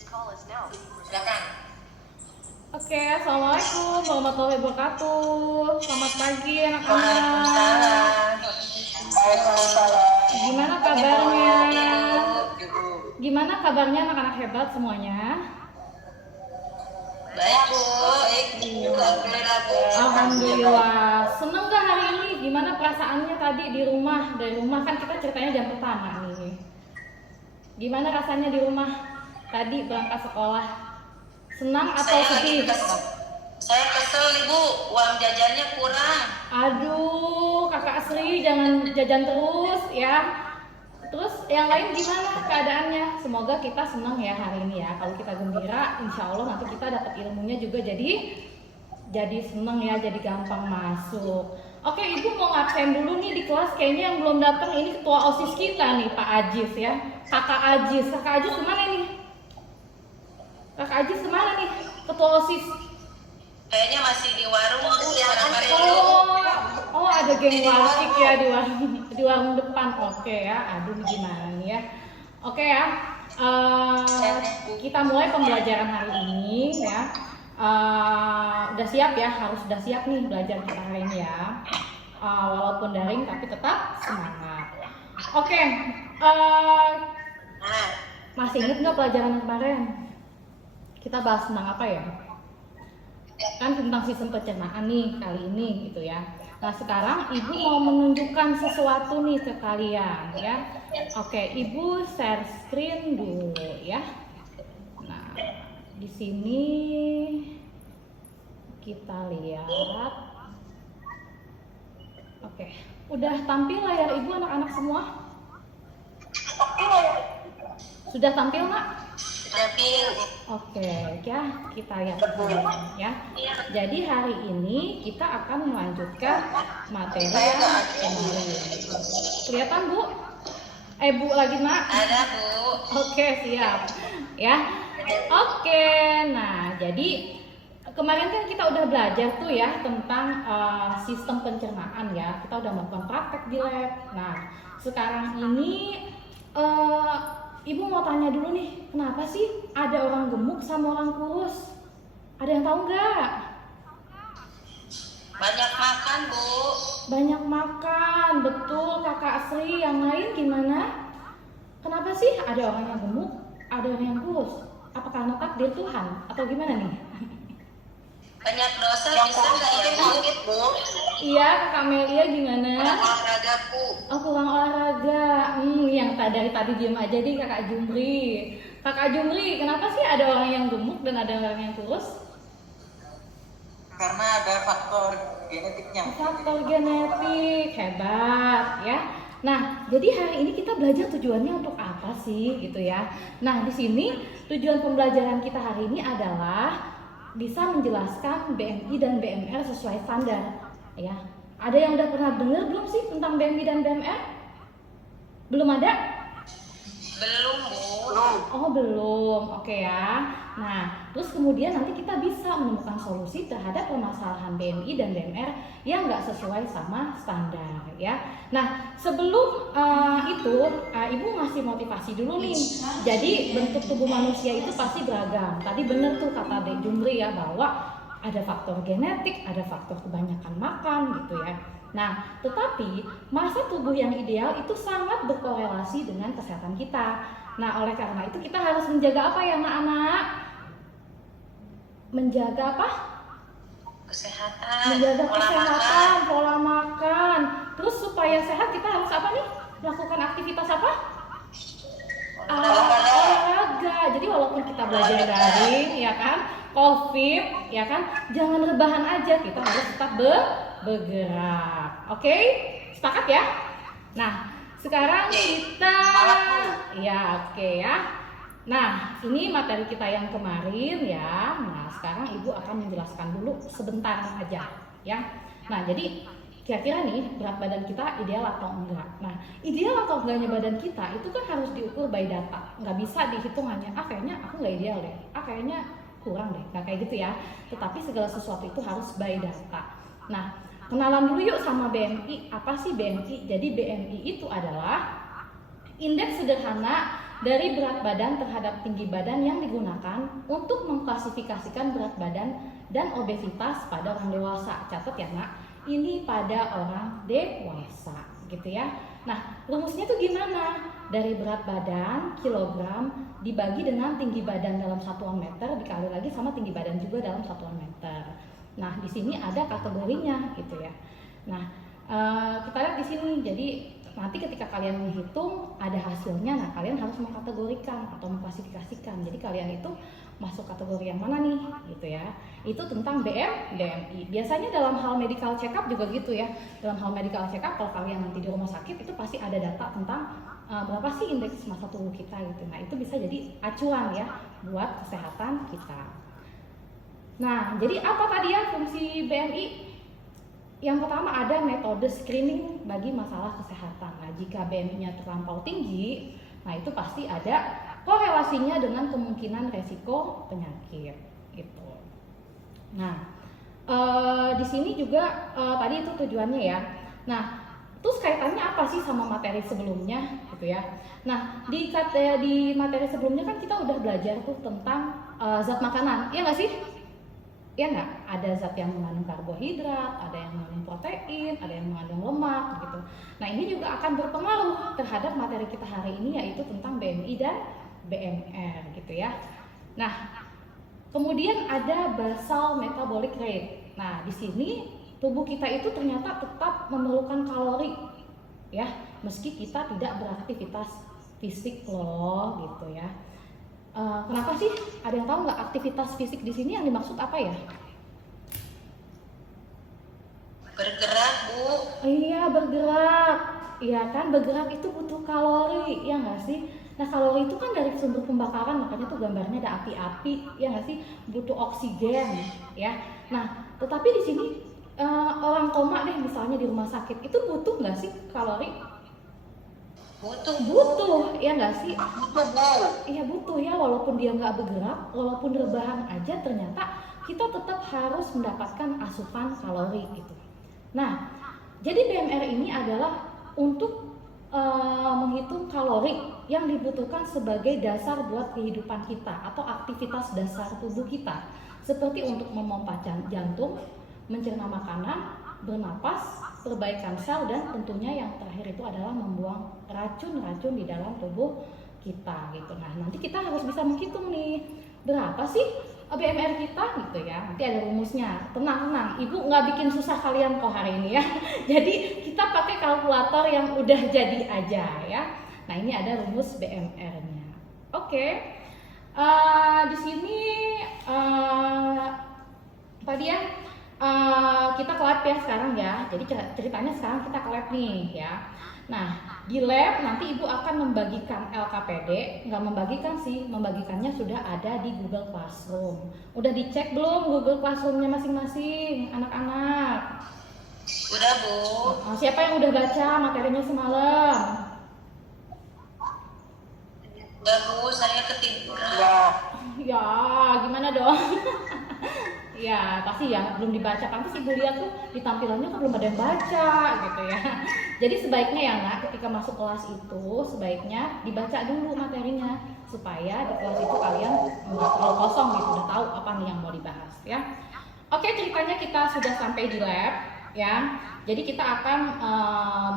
Silakan. Oke, assalamualaikum warahmatullahi wabarakatuh. Selamat pagi anak-anak. Waalaikumsalam. Gimana kabarnya? Gimana kabarnya anak-anak hebat semuanya? Baik Bu, alhamdulillah Bu. Alhamdulillah. Seneng gak hari ini? Gimana perasaannya tadi di rumah? Dari rumah kan kita ceritanya jam pertama nih. Gimana rasanya di rumah tadi berangkat sekolah? Senang atau sedih? Saya kesel nih Bu, uang jajannya kurang. Aduh, kakak Sri jangan jajan terus ya. Terus yang lain gimana keadaannya? Semoga kita senang ya hari ini ya. Kalau kita gembira, insya Allah nanti kita dapat ilmunya juga jadi senang ya, jadi gampang masuk. Oke, Ibu mau ngabsen dulu nih di kelas. Kayaknya yang belum datang ini ketua OSIS kita nih, Pak Ajis ya. Kakak Ajis kemana nih? Kakak Ajis kemana nih? Ketua OSIS. Kayaknya masih di warung Bu, barangkali Oh, ada geng warkik ya di warung depan. Oke ya. Aduh, gimana nih ya? Oke ya. Kita mulai pembelajaran hari ini ya. Udah siap ya? Harus udah siap nih belajar kita hari ini ya. Walaupun daring tapi tetap semangat. Oke. Masih inget nggak pelajaran kemarin? Kita bahas tentang apa ya? Kan tentang sistem pencernaan nih kali ini gitu ya. Nah sekarang Ibu mau menunjukkan sesuatu nih ke kalian ya. Oke, Ibu share screen dulu ya. Nah di sini kita lihat. Oke, udah tampil layar Ibu anak-anak semua? Sudah tampil Mak? Oke ya, kita lihat dulu ya. Jadi hari ini kita akan melanjutkan materi yang kemarin. Kelihatan Bu? Bu lagi Mak? ada Bu. Oke, siap ya. Oke, nah jadi kemarin kan kita udah belajar tuh ya tentang sistem pencernaan ya. Kita udah melakukan praktek di lab. Nah sekarang ini Ibu mau tanya dulu nih, kenapa sih ada orang gemuk sama orang kurus? Ada yang tahu nggak? Banyak makan Bu. Banyak makan, betul Kakak Sri. Yang lain gimana? Kenapa sih ada orang yang gemuk, ada orang yang kurus? Apa karena takdir Tuhan atau gimana nih? Banyak dosa bisa nggak ya Bu? Iya, Kakak Melia gimana? Kurang olahraga Bu. Oh, kurang olahraga. Yang dari tadi diem aja nih Kakak Jumri. Kakak Jumri, kenapa sih ada orang yang gemuk dan ada orang yang kurus? Karena ada faktor genetiknya. Faktor genetik, hebat ya. Nah, jadi hari ini kita belajar tujuannya untuk apa sih gitu ya. Nah, di sini tujuan pembelajaran kita hari ini adalah bisa menjelaskan BMI dan BMR sesuai standar ya. Ada yang udah pernah dengar belum sih tentang BMI dan BMR? Belum ada? Belum Bu. Oh belum, oke ya. Nah, terus kemudian nanti kita bisa menemukan solusi terhadap permasalahan BMI dan BMR yang nggak sesuai sama standar ya. Nah, sebelum itu Ibu ngasih motivasi dulu nih. Jadi bentuk tubuh manusia itu pasti beragam. Tadi bener tuh kata Dek Jumri ya bahwa ada faktor genetik, ada faktor kebanyakan makan gitu ya. Nah, tetapi masa tubuh yang ideal itu sangat berkorelasi dengan kesehatan kita. Nah, oleh karena itu kita harus menjaga apa ya anak-anak? Menjaga apa? Kesehatan. Menjaga kesehatan, pola makan. Terus supaya sehat kita harus apa nih? Melakukan aktivitas apa? Olahraga. Jadi walaupun kita belajar daring ya kan, COVID ya kan, jangan rebahan aja, kita harus tetap bergerak. Oke? Sepakat ya? Nah, sekarang kita ya oke ya. Nah, ini materi kita yang kemarin ya. Nah, sekarang Ibu akan menjelaskan dulu sebentar aja ya. Nah, jadi kira-kira nih berat badan kita ideal atau enggak. Nah, ideal atau enggaknya badan kita itu kan harus diukur by data. Nggak bisa dihitung hanya, kayaknya aku nggak ideal deh. Kayaknya kurang deh. Nggak kayak gitu ya. Tetapi segala sesuatu itu harus by data. Nah, kenalan dulu yuk sama BMI. Apa sih BMI? Jadi BMI itu adalah indeks sederhana dari berat badan terhadap tinggi badan yang digunakan untuk mengklasifikasikan berat badan dan obesitas pada orang dewasa. Catat ya nak, ini pada orang dewasa gitu ya. Nah, rumusnya tuh gimana? Dari berat badan kilogram dibagi dengan tinggi badan dalam satuan meter dikali lagi sama tinggi badan juga dalam satuan meter. Nah, di sini ada kategorinya gitu ya. Nah, kita lihat di sini. Jadi nanti ketika kalian menghitung ada hasilnya, nah kalian harus mengkategorikan atau mengklasifikasikan. Jadi kalian itu masuk kategori yang mana nih gitu ya. Itu tentang BMI. Biasanya dalam hal medical check up juga gitu ya. Dalam hal medical check up kalau kalian nanti di rumah sakit itu pasti ada data tentang berapa sih indeks massa tubuh kita gitu. Nah, itu bisa jadi acuan ya buat kesehatan kita. Nah, jadi apa tadi ya fungsi BMI? Yang pertama ada metode screening bagi masalah kesehatan. Nah, jika BMI-nya terlampau tinggi, nah itu pasti ada korelasinya dengan kemungkinan resiko penyakit gitu. Nah, di sini juga tadi itu tujuannya ya. Nah, terus kaitannya apa sih sama materi sebelumnya gitu ya. Nah, di materi sebelumnya kan kita udah belajar tuh tentang zat makanan, iya nggak sih? Ya nggak, ada zat yang mengandung karbohidrat, ada yang mengandung protein, ada yang mengandung lemak gitu. Nah, ini juga akan berpengaruh terhadap materi kita hari ini, yaitu tentang BMI dan BMR gitu ya. Nah, kemudian ada basal metabolic rate. Nah, di sini tubuh kita itu ternyata tetap memerlukan kalori ya, meski kita tidak beraktivitas fisik loh gitu ya. Kenapa sih? Ada yang tahu nggak aktivitas fisik di sini yang dimaksud apa ya? Bergerak, Bu. Iya, bergerak. Iya kan, bergerak itu butuh kalori, ya nggak sih? Nah, kalori itu kan dari sumber pembakaran, makanya tuh gambarnya ada api-api, ya nggak sih? Butuh oksigen, ya. Nah, tetapi di sini orang koma deh misalnya di rumah sakit, itu butuh nggak sih kalori? Butuh, ya nggak sih? Iya butuh ya, walaupun dia nggak bergerak, walaupun rebahan aja, ternyata kita tetap harus mendapatkan asupan kalori gitu. Nah, jadi BMR ini adalah untuk menghitung kalori yang dibutuhkan sebagai dasar buat kehidupan kita atau aktivitas dasar tubuh kita, seperti untuk memompa jantung, mencerna makanan, bernapas, perbaikan sel, dan tentunya yang terakhir itu adalah membuang racun-racun di dalam tubuh kita gitu. Nah, nanti kita harus bisa menghitung nih berapa sih BMR kita gitu ya. Nanti ada rumusnya. Tenang, Ibu nggak bikin susah kalian kok hari ini ya. Jadi kita pakai kalkulator yang udah jadi aja ya. Nah, ini ada rumus BMR-nya. Oke. Di sini tadi ya. Kita ke lab ya sekarang ya. Jadi ceritanya sekarang kita ke lab nih ya. Nah, di lab nanti Ibu akan membagikan LKPD. Nggak membagikan sih, membagikannya sudah ada di Google Classroom. Udah dicek belum Google Classroom-nya masing-masing anak-anak? Udah, Bu. Siapa yang udah baca materinya semalam? Udah, Bu, saya ketiduran. Ya, gimana dong? Ya pasti ya belum dibaca, pantas Ibu lihat tuh di tampilannya kok belum ada yang baca gitu ya. Jadi sebaiknya ya nak, ketika masuk kelas itu sebaiknya dibaca dulu materinya supaya di kelas itu kalian nggak terlalu kosong gitu, udah tahu apa nih yang mau dibahas ya. Oke, ceritanya kita sudah sampai di lab ya. Jadi kita akan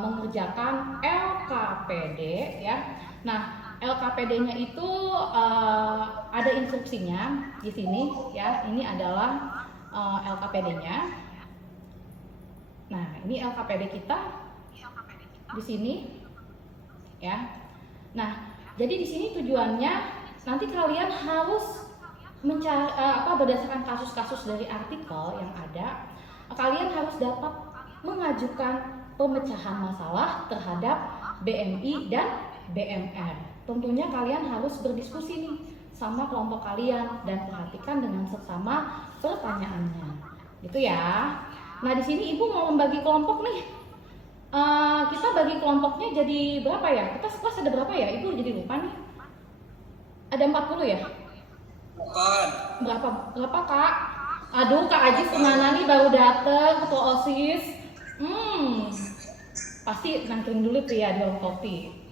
mengerjakan LKPD ya. Nah, LKPD-nya itu ada instruksinya di sini ya. Ini adalah LKPD-nya. Nah, ini LKPD kita di sini ya. Nah, jadi di sini tujuannya nanti kalian harus mencari berdasarkan kasus-kasus dari artikel yang ada, kalian harus dapat mengajukan pemecahan masalah terhadap BMI dan BMR. Tentunya kalian harus berdiskusi nih sama kelompok kalian dan perhatikan dengan seksama pertanyaannya. Gitu ya. Nah, di sini Ibu mau membagi kelompok nih. Kita bagi kelompoknya jadi berapa ya? Kita sekelas ada berapa ya? Ibu jadi lupa nih. Ada 40 ya? Bukan. Berapa Kak? Aduh, Kak Ajis kemana nih, baru dateng ketua OSIS. Pasti nangkring dulu tuh ya di warung kopi.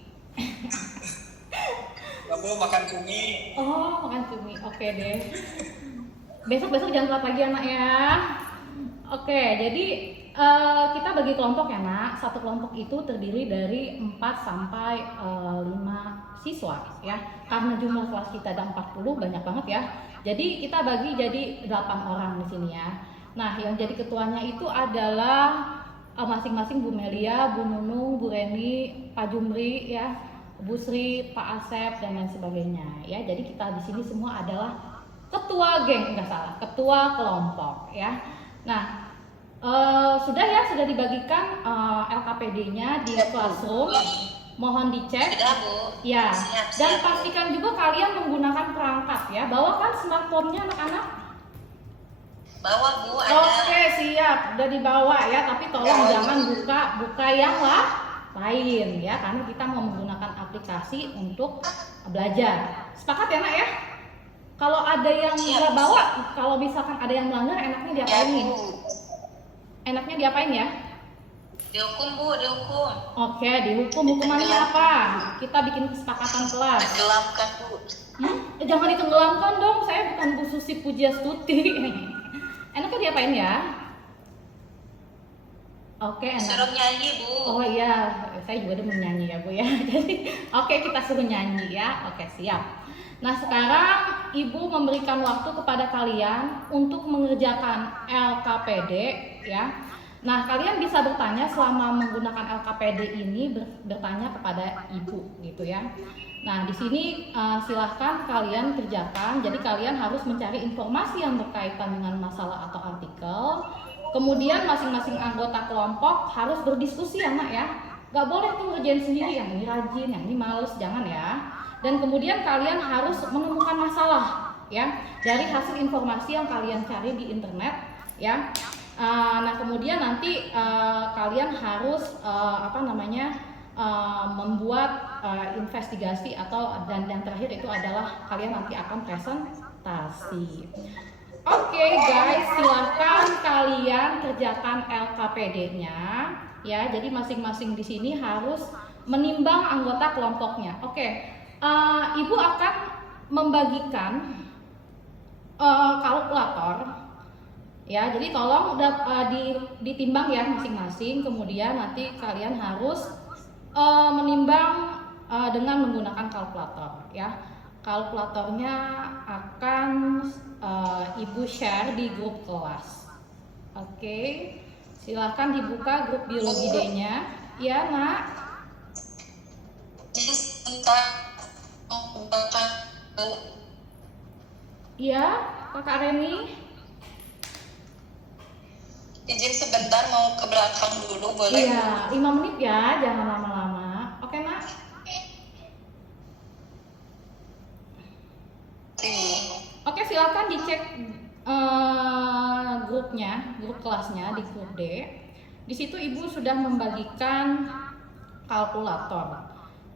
dulu makan cumi. Oh, makan cumi. Oke deh. Besok jangan telat lagi anak ya. Oke, jadi kita bagi kelompok ya nak. Satu kelompok itu terdiri dari 4 sampai 5 siswa ya. Karena jumlah kelas kita ada 40, banyak banget ya. Jadi kita bagi jadi 8 orang di sini ya. Nah, yang jadi ketuanya itu adalah masing-masing Bu Melia, Bu Nunung, Bu Reni, Pak Jumri ya, Bu Sri, Pak Asep dan lain sebagainya ya. Jadi kita di sini semua adalah ketua geng, enggak salah, ketua kelompok ya. Nah, sudah dibagikan LKPD-nya di classroom. Mohon dicek. Sudah Bu. Ya. Siap, Dan siap. pastikan juga kalian menggunakan perangkat ya. Bawakan smartphone-nya anak-anak. Bawa Bu, ada. Oke, siap. Udah dibawa ya, tapi tolong jangan buka yang lain ya, karena kita mau menggunakan aplikasi untuk belajar. Sepakat ya, Nak ya? Kalau ada yang nggak bawa, kalau misalkan ada yang melanggar, enaknya diapain nih? Enaknya diapain ya? Dihukum Bu, dihukum. Oke, dihukum. Hukumannya apa? Kita bikin kesepakatan kelas. Tenggelamkan Bu. Jangan ditenggelamkan dong, saya bukan Bu Susi Pujiastuti. Enaknya diapain ya? Oke, enak. Suruh nyanyi Bu. Oh iya, saya juga udah menyanyi ya Bu ya. Jadi oke, kita suruh nyanyi ya. Oke, siap. Nah, sekarang Ibu memberikan waktu kepada kalian untuk mengerjakan LKPD ya. Nah, kalian bisa bertanya selama menggunakan LKPD ini, bertanya kepada Ibu gitu ya. Nah, di sini silahkan kalian kerjakan. Jadi kalian harus mencari informasi yang berkaitan dengan masalah atau artikel. Kemudian masing-masing anggota kelompok harus berdiskusi ya Nak ya. Gak boleh tuh ngerjain sendiri, yang ini rajin, yang ini males, jangan ya. Dan kemudian kalian harus menemukan masalah ya dari hasil informasi yang kalian cari di internet ya. Nah, kemudian nanti kalian harus membuat investigasi atau dan yang terakhir itu adalah kalian nanti akan presentasi. Oke guys, silahkan kalian kerjakan LKPD-nya ya. Jadi masing-masing di sini harus menimbang anggota kelompoknya. Oke, Ibu akan membagikan kalkulator. Ya, jadi tolong udah ditimbang ya masing-masing. Kemudian nanti kalian harus menimbang dengan menggunakan kalkulator ya. Kalkulatornya akan Ibu share di grup kelas. Oke, silahkan dibuka grup biologi D-nya ya Nak. Jadi sebentar membuka Bu. Iya, Kakak Reni. Izin sebentar mau ke belakang dulu boleh? Iya, 5 menit ya, jangan lama-lama. Oke Nak. Oke, silakan dicek grupnya, grup kelasnya di grup D. Di situ Ibu sudah membagikan kalkulator.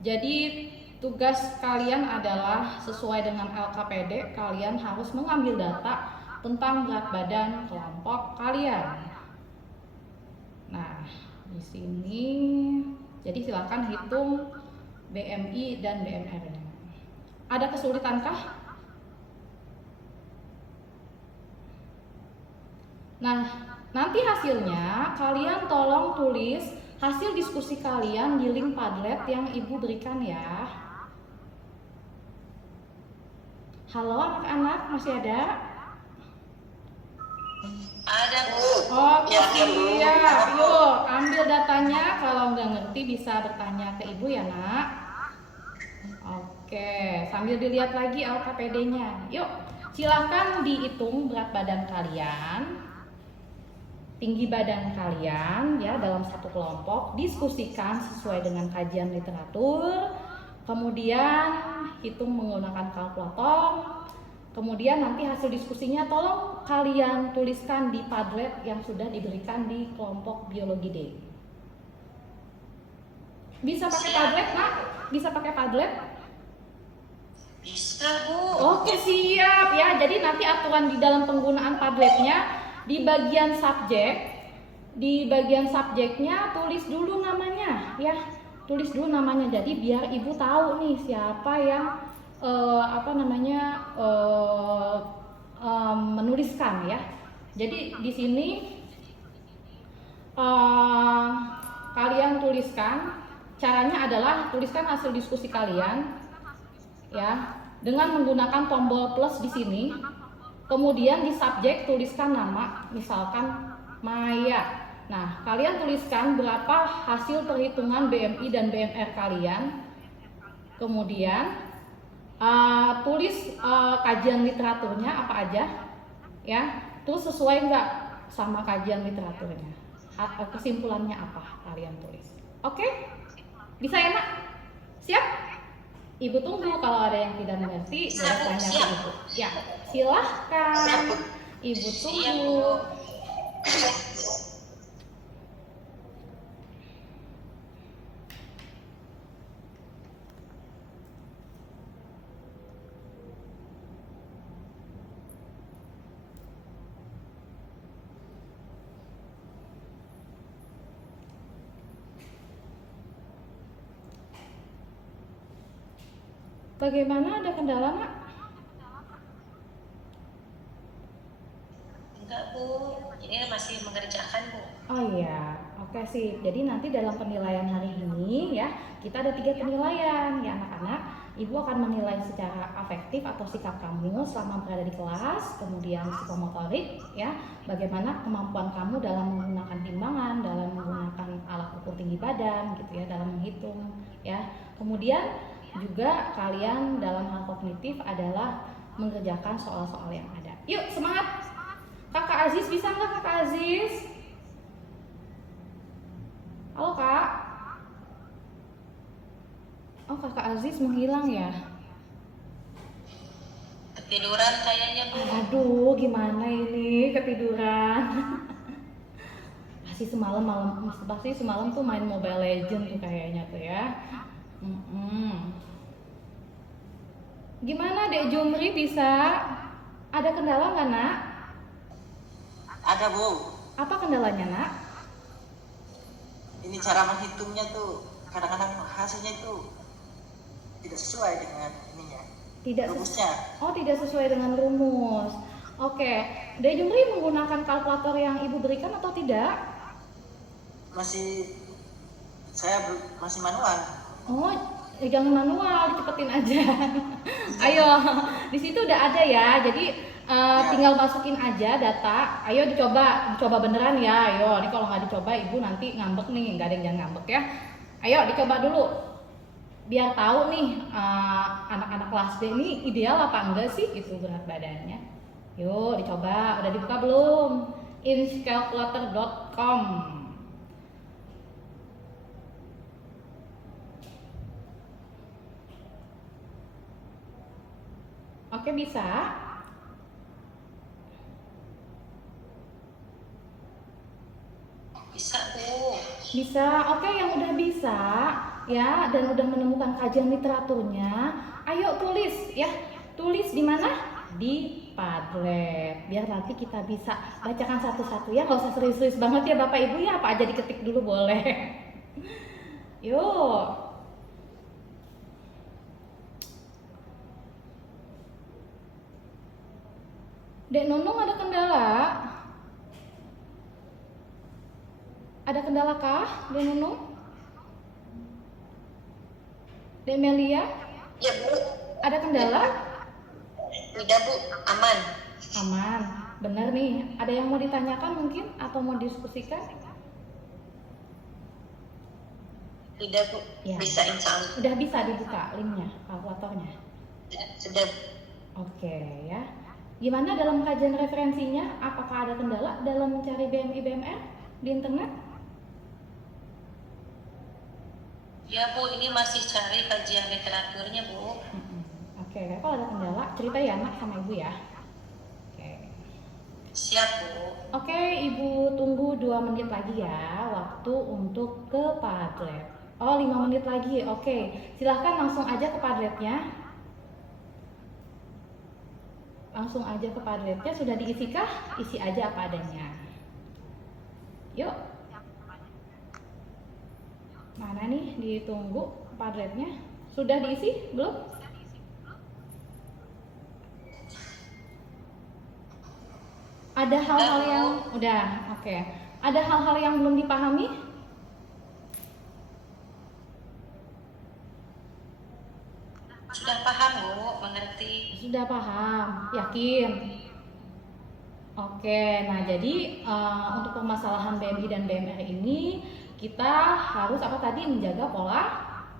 Jadi tugas kalian adalah sesuai dengan LKPD, kalian harus mengambil data tentang berat badan kelompok kalian. Nah, di sini jadi silakan hitung BMI dan BMR-nya. Ada kesulitankah? Nah, nanti hasilnya kalian tolong tulis hasil diskusi kalian di link Padlet yang Ibu berikan ya. Halo anak-anak, masih ada? Ada Bu. Oke, Ya, siap. Yuk, ambil datanya. Kalau nggak ngerti bisa bertanya ke Ibu ya Nak. Oke, sambil dilihat lagi LKPD-nya. Yuk, silahkan dihitung berat badan kalian, tinggi badan kalian ya dalam satu kelompok, diskusikan sesuai dengan kajian literatur, kemudian hitung menggunakan kalkulator, kemudian nanti hasil diskusinya tolong kalian tuliskan di Padlet yang sudah diberikan di kelompok biologi D. Bisa pakai Padlet Nak? Bisa pakai Padlet? Bisa Bu. Oke, siap ya. Jadi nanti aturan di dalam penggunaan Padletnya di bagian subjeknya tulis dulu namanya ya. Tulis dulu namanya. Jadi biar Ibu tahu nih siapa yang apa namanya menuliskan ya. Jadi di sini kalian tuliskan, caranya adalah tuliskan hasil diskusi kalian ya dengan menggunakan tombol plus di sini. Kemudian di subjek tuliskan nama, misalkan Maya. Nah, kalian tuliskan berapa hasil perhitungan BMI dan BMR kalian. Kemudian tulis kajian literaturnya apa aja, ya. Terus sesuai nggak sama kajian literaturnya? Kesimpulannya apa kalian tulis? Oke? Bisa ya, Nak? Siap? Ibu tunggu, kalau ada yang tidak mengerti boleh tanya ke Ibu. Ya, silahkan. Ibu tunggu. Bagaimana, ada kendala, Nak? Enggak Bu, ini masih mengerjakan Bu. Oh iya, oke sih. Jadi nanti dalam penilaian hari ini ya, kita ada 3 penilaian ya anak-anak. Ibu akan menilai secara afektif atau sikap kamu selama berada di kelas, kemudian psikomotorik ya, bagaimana kemampuan kamu dalam menggunakan timbangan, dalam menggunakan alat ukur tinggi badan gitu ya, dalam menghitung ya. Kemudian juga kalian dalam hal kognitif adalah mengerjakan soal-soal yang ada. Yuk semangat! Kakak Aziz, bisa nggak Kakak Aziz? Halo Kak. Oh, Kakak Aziz menghilang ya? Ketiduran kayaknya Bu. Aduh, gimana ini ketiduran? Pasti semalam tuh main Mobile Legends tuh kayaknya tuh ya. Gimana Dek Jumri, bisa? Ada kendala nggak Nak? Ada Bu. Apa kendalanya Nak? Ini cara menghitungnya tuh kadang-kadang hasilnya itu tidak sesuai dengan ininya. Rumusnya. Tidak sesuai dengan rumus. Oke, Dek Jumri menggunakan kalkulator yang Ibu berikan atau tidak? Masih manual. Oh, jangan manual, dicepetin aja. Ayo, di situ udah ada ya. Jadi tinggal masukin aja data. Ayo dicoba beneran ya. Ayo, ini kalau nggak dicoba Ibu nanti ngambek nih. Nggak ada yang jangan ngambek ya. Ayo dicoba dulu. Biar tahu nih anak-anak kelas D ini ideal apa enggak sih itu berat badannya. Yuk dicoba. Udah dibuka belum? inchcalculator.com. Oke, bisa? Bisa Bu. Bisa. Oke, yang udah bisa ya dan udah menemukan kajian literaturnya, ayo tulis ya. Tulis di mana? Di Padlet. Biar nanti kita bisa bacakan satu-satu ya. Nggak usah serius-serius banget ya Bapak Ibu ya. Apa aja diketik dulu boleh. Yuk. Dek Nunung ada kendala? Ada kendala kah, Dek Nunung? Dek Melia? Ya Bu. Ada kendala? Tidak Bu, aman. Aman. Benar nih. Ada yang mau ditanyakan mungkin atau mau diskusikan? Tidak Bu, Ya. bisa insya Allah. Udah bisa dibuka linknya, kalkulatornya. Sudah. Oke ya. Gimana dalam kajian referensinya? Apakah ada kendala dalam mencari BMI BMR di internet? Ya Bu, ini masih cari kajian literaturnya Bu. Oke, kalau ada kendala cerita ya Nak sama Ibu ya. Oke. Siap Bu. Oke, Ibu tunggu 2 menit lagi ya waktu untuk ke Padlet. Oh, 5 menit lagi. Oke, silahkan langsung aja ke Padletnya. Langsung aja ke Padletnya. Sudah diisikah? Isi aja apa adanya. Yuk. Mana nih ditunggu Padletnya? Sudah diisi belum? Ada hal-hal Bu. yang udah, oke. Ada hal-hal yang belum dipahami? Sudah paham Bu, mengerti. Sudah paham, yakin? Oke, nah jadi untuk permasalahan BMI dan BMR ini kita harus apa tadi menjaga pola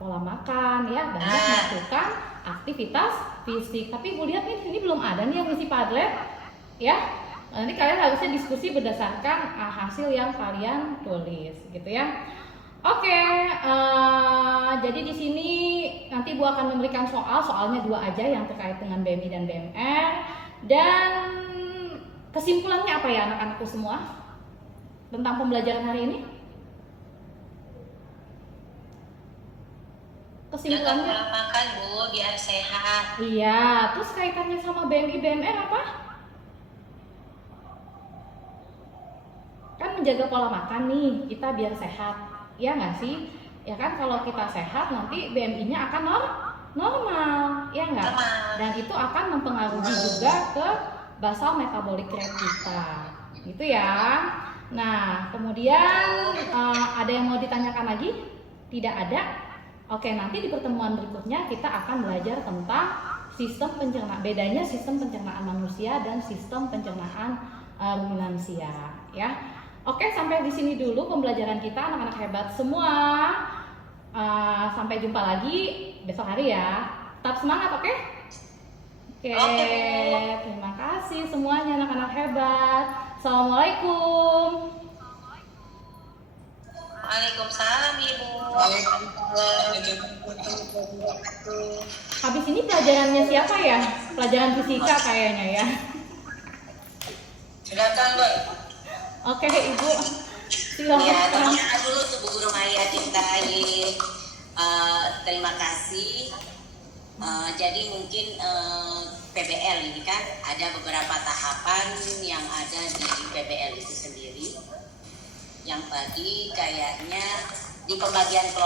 makan ya, banyak melakukan aktivitas fisik. Tapi Ibu lihat nih ini belum ada nih yang ngisi Padlet ya. Nanti kalian harusnya diskusi berdasarkan hasil yang kalian tulis gitu ya. Oke, jadi di sini nanti Bu akan memberikan soalnya 2 aja yang terkait dengan BMI dan BMR. Dan kesimpulannya apa ya anak-anakku semua tentang pembelajaran hari ini? Jaga Kesimpulannya? pola makan Bu, biar sehat. Iya, terus kaitannya sama BMI BMR apa? Kan menjaga pola makan nih, kita biar sehat, ya nggak sih? Ya kan kalau kita sehat nanti BMI-nya akan normal, ya nggak? Dan itu akan mempengaruhi juga ke basal metabolic rate kita, gitu ya. Nah, kemudian ada yang mau ditanyakan lagi? Tidak ada? Oke, nanti di pertemuan berikutnya kita akan belajar tentang sistem pencernaan, bedanya sistem pencernaan manusia dan sistem pencernaan ruminansia, ya. Oke, sampai di sini dulu pembelajaran kita anak-anak hebat semua. Sampai jumpa lagi besok hari ya. Tetap semangat, oke? Oke, terima kasih semuanya anak-anak hebat. Assalamualaikum. Waalaikumsalam Ibu. Habis ini pelajarannya siapa ya? Pelajaran fisika kayaknya ya. Silakan, Mbak. Oke, Ibu. Silakan. Ya, terima dulu tuh Bu Guru Maya Cintai. Terima kasih. Jadi mungkin PBL ini kan ada beberapa tahapan yang ada di PBL itu sendiri. Yang tadi kayaknya di pembagian kelompok